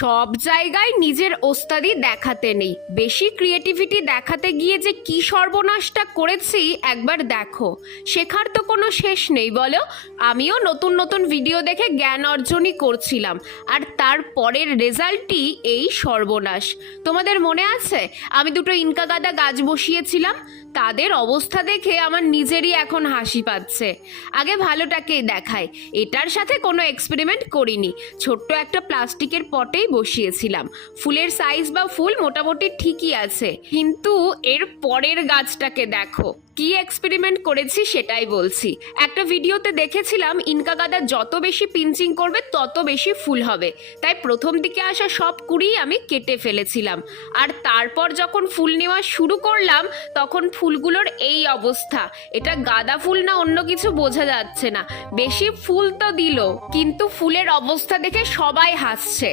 সব জায়গায় নিজের ওস্তাদি দেখাতে নেই, বেশি ক্রিয়েটিভিটি দেখাতে গিয়ে যে কি সর্বনাশটা করেছি একবার দেখো। শেখার তো কোনো শেষ নেই বলো। আমিও নতুন নতুন ভিডিও দেখে জ্ঞান অর্জনই করছিলাম, আর তার পরের রেজাল্টই এই সর্বনাশ। তোমাদের মনে আছে আমি দুটো ইনকা গাদা গাছ বসিয়েছিলাম? তাদের অবস্থা দেখে আমার নিজেরই এখন হাসি পাচ্ছে। আগে ভালোটাকেই দেখায়, এটার সাথে কোনো এক্সপেরিমেন্ট করিনি, ছোট্ট একটা প্লাস্টিকের পটেই বসিয়েছিলাম। ফুলের সাইজ বা ফুল মোটামুটি ঠিকই আছে, কিন্তু এর পরের গাছটাকে দেখো। কি এক্সপেরিমেন্ট করেছি সেটাই বলছি। একটা ভিডিওতে দেখেছিলাম ইনকা গাদা যত বেশি পিঞ্চিং করবে তত বেশি ফুল হবে, তাই প্রথম দিকে আসা সব কুড়িই আমি কেটে ফেলেছিলাম। আর তারপর যখন ফুল নেওয়া শুরু করলাম তখন ফুলগুলোর এই অবস্থা। এটা গাঁদা ফুল না অন্য কিছু বোঝা যাচ্ছে না। বেশি ফুল তো দিল, কিন্তু ফুলের অবস্থা দেখে সবাই হাসছে।